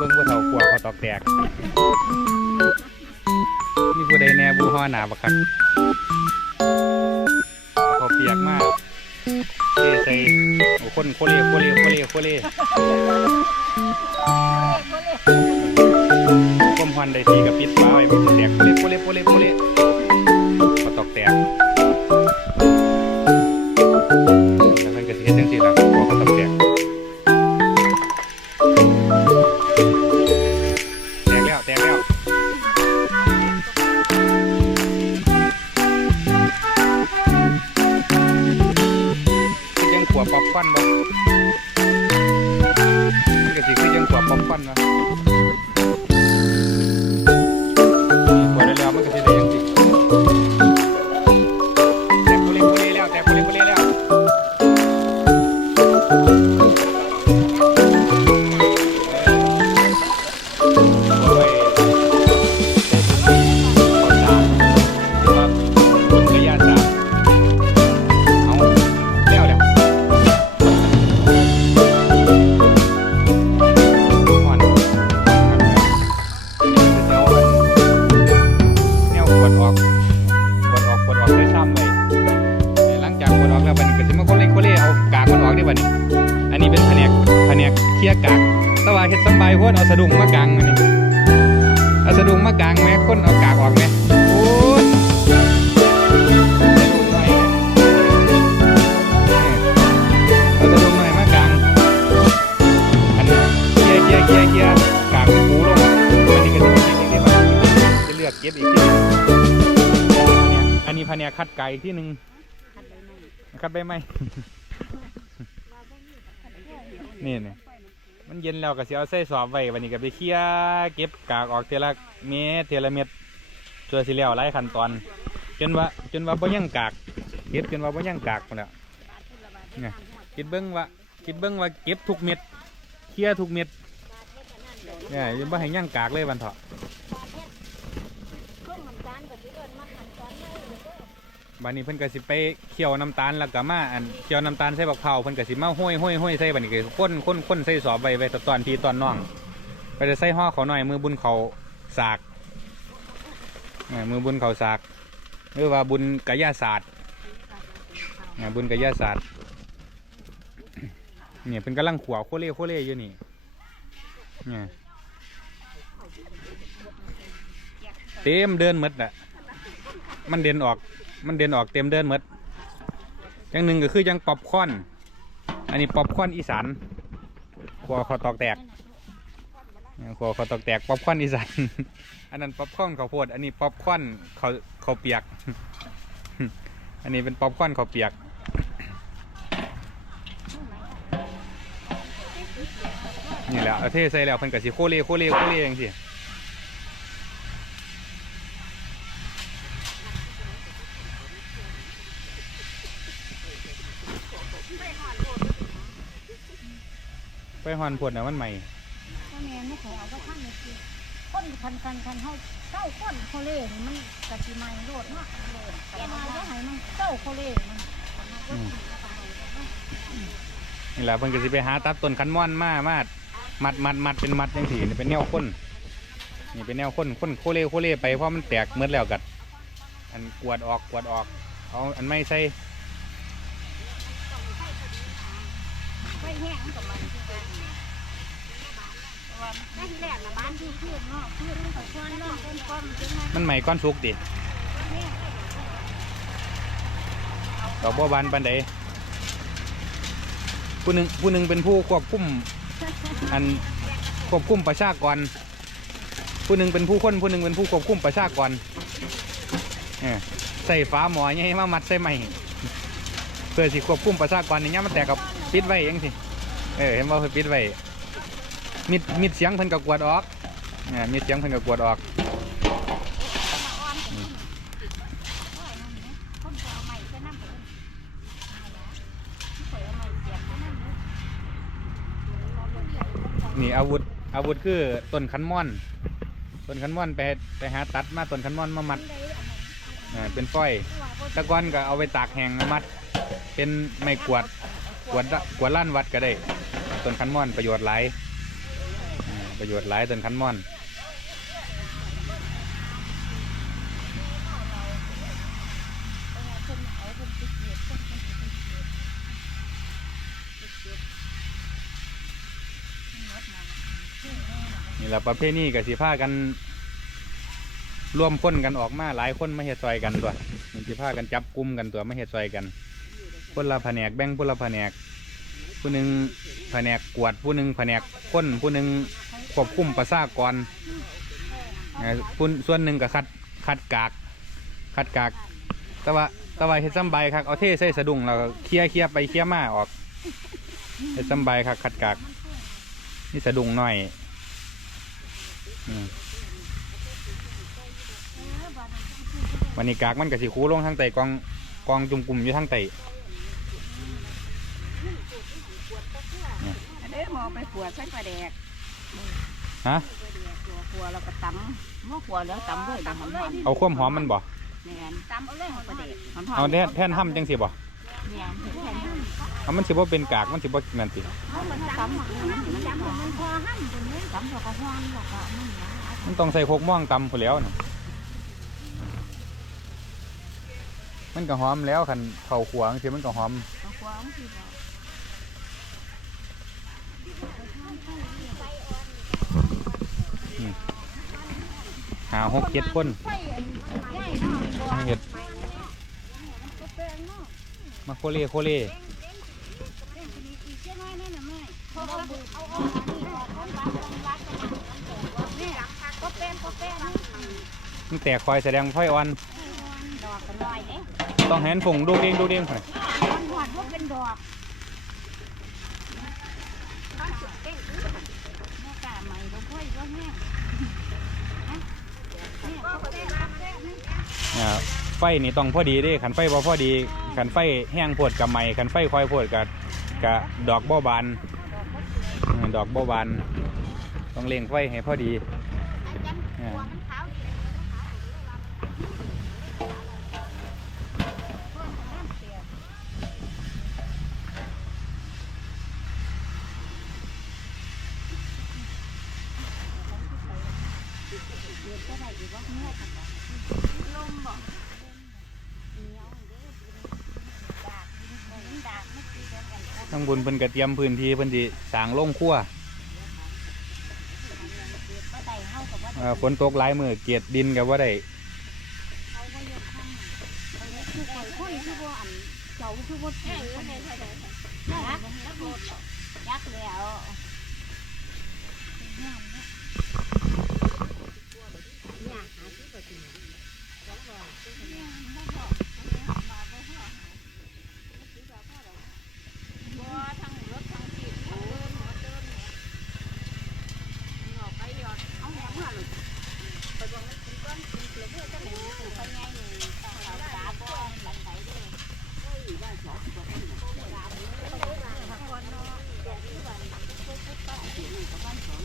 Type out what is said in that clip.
เบิ่งผู้เฒ่าขัวเขาตอกแตกมีผู้ใดแน่บูฮ้อหนาบักคักเขาเปียกมากเทใส่โอ้คนโคเล่โคเล่โคเล่โคเล่ก้มฮอนได้ทีกับปิดฟ้าไว้มันสิแตกโคเล่โคเล่โคเล่โคเล่ ยร์กากแต่ว่าเฮ็ดสบายโพดเอาสะดุ้งมากางนนี้เอาสะดุ้งมากางแม่คนเอากากออกแม่โอ้ยเอาสะดุ้งหน่อยมากางอันเกียเกียร์เกียร์เกียร์กากมันปูลงมันนี่ก็จะมีเก็บอีกทีจะเลือกเก็บอีกทีหนึ่งอันนี้แผนกคัดไก่ที่หนึ่งคัดใบไม้นี่เนี่ย มันเย็นแล้วก็สิเอาใส่สอบไว้วันนี้ก็ไปเคลียเก็บกากออกเทละเม็ดเทละเม็ดช่วสิแล้วไล่ขั้นตอน จนว่าจนว่าบ่ยังกากเก็บจนว่าบ่ยังกากพุ่นแล้วเนี่ยคิดเบิ้งว่าคิดเบิ้งว่าเก็บทุกเม็ดเคลียทุกเม็ดเนี่ยยังบ่ให้ยังกากเลยวันเถาะ บัดนี้เพิ่นก็สิไปเคี่ยวน้ำตาลแล้วก็มาอันเคี่ยวน้ำตาลใส่บักเผาเพิ่นก็สิมาห้อยห้อยห้อยใส่บัดนี้ก็ข้นข้นข้นใส่สอบไว้ไว้ตอนพี่ตอนน้องไปจะใส่ห่อเขาหน่อยมือบุญเขาสากเออมือบุญเขาสากหรือว่าบุญกายาศาสตร์เออบุญกายาศาสตร์เนี่ยเป็นกำลังขวาโคเล่โคเล่อยู่นี่เนี่ยเต็มเดินมดอะมันเด่นออก มันเด่นออกเต็มเดินหมดอย่างหนึ่งก็คือยังป๊อปคอน อันนี้ป๊อปคอนอีสานขวขอตอกแตกขวขอตอกแตกป๊อปคอนอีสานอันนั้นป๊อปคอนข้าวโพดอันนี้ป๊อปคอนข้าวข้าวเปียก อันนี้เป็นป๊อปคอนข้าวเปียกนี่แหละเอาเทใส่แล้วเพิ่นก็สิโคเล่โคเล่โคเล่จังซี่ไป ฮอนพวดน่ะมันใหม่ถ้าแม่ไม่ขอเอาก็ท่านเลยสิคนคันคันคันเขาเจ้าคนเขาเล่นมันกะทิไม่โลดเนาะโลดแกมาจะให้มันเจ้าเขาเล่นมันอืมนี่แหละเพิ่นก็สิไปหาตัดต้นคันม่อนมามามัดมัดมัดเป็นมัดจังซี่นี่เป็นแนวข้นนี่เป็นแนวข้นข้นโคเล่โคเล่ไปเพราะมันแตกเมื่อแล้วกัด อันกวาดออกกวาดออกเอาอันไม่ใส่ไปแห้งกับมัน นั่นแหละนะบ้านที่พื้นเนาะพื้นมันก็ควรเนาะก้มก้มจังไงมันใหม่ก้อนสุกดิดอกบัวบานปันใดผู้หนึ่งผู้หนึ่งเป็นผู้ควบคุมอันควบคุมประชากร ผู้หนึ่งเป็นผู้คนผู้หนึ่งเป็นผู้ควบคุมประชากรเออใส่ฟ้าหมอไงมามัดใส่ไม้เพื่อสิควบคุมประชากรอย่างเงี้ยมันแตกกับปิดไว้เองสิเออเห็นว่าเพิ่นปิดไว้ มิดมิดเสียงเพิ่นก็กวดออกเนี่ยมิดเสียงเพิ่นก็กวดออกนี่อาวุธอาวุธคือต้นขันม่อนต้นขันม่อนไปไปหาตัดมาต้นขันม่อนมามัดอ่าเป็นฝ้อยตะกอนก็เอาไปตากแห้งมามัด เป็นไม้กวาดกวาดกวาดล้านวัดก็ได้ต้นขันม่อนประโยชน์หลาย ประโยชน์หลายต้นคันม่อนนี่แหละประเภทนี้กับสิพากันร่วมคนกันออกมาหลายคนมาเฮ็ดซอยกันตัวมันสิพากันจับกลุ่มกันตัวมาเฮ็ดซอยกันคนละแผนกแบ่งคนละแผนกผู้หนึ่งแผนกกวดผู้หนึ่งแผนกคนผู้หนึ่ง ควบคุมประชากรเอ่อผู้ส่วนหนึ่งก็คัดคัดกาก คัดกาก แต่ว่าแต่ว่าเฮ็ดซ้ำใบครับเอาเทใส่สะดุ้งแล้วเคลียเคลียไปเคลียมาออกเฮ็ดซ้ำใบครับคัดกากนี่สะดุ้งหน่อยอืมวันนี้กากมันก็สิคูลงทางไตกองกองจุ่มกลุ่มอยู่ทางไตอันนี้หมอไปขัวใส่ปลาแดก ฮะขัวขัวแล้วก็ตำหม้อขัวแล้วตำด้วยตำหอมๆเอาความหอมมันบ่เนี่ยตำเอาเลยปลาแดกหอมๆเอาแท่นแท่นห้ำจังสิบ่เนี่ยเห็นแค่นั้นเอามันสิบ่เป็นกากมันสิบ่นั่นสิเอามันตำหอมๆมันตำหอมมันพอห้ำตรงนี้ตำแล้วก็หอมแล้วก็นั่นนะมันต้องใส่โคกม่วงตำผู้นแหล้วน่ะมันก็หอมแล้วคันเข้าขวจังสิมันก็หอมเอาขัวมันสิบ่ หาหกเจ็ดคนไฟอันใหญ่เนาะบ่มาเฮ็ดมาโคเล่โคเล่อีกเจ้าน้อยนั่นน่ะแม่พอเอาเอาเอาอันนี้ออกคนบ้านคนรักกันนี่ก็เป็นก็เป็นนี่มันแตกคอยแสดงไฟอ่อน ต้องแหนฝงดูเด้งดูเด้งหน่อยมันหอดว่าเป็นดอก แม่กล้าใหม่บ่ค่ อ่าไฟนี่ต้องพอดีเด้ขันไฟบ่พอดีขันไฟแห้งโพดกับไม้ขันไฟคอยโพดกับกับดอกบ่บานเออดอกบ่บานต้องเร่งไฟให้พอดีอ่า ทั้งบนเพิ่นกระเตรียมพื้นที่เพิ่นดิสางโรงขั้วอ่ฝนตกหลายมือเกียดดินกับ่ได้ยักแล้ว วันนี้คุณก้อนเลือดเยอะจังเลยข้างนี้ต่อสายตาบ้านไหนดีด้วยว่าชอบบ้านไหนบ้านไหนบ้านนอแดดดีกว่าบ้านที่ตั้งอยู่ข้างบ้านสอง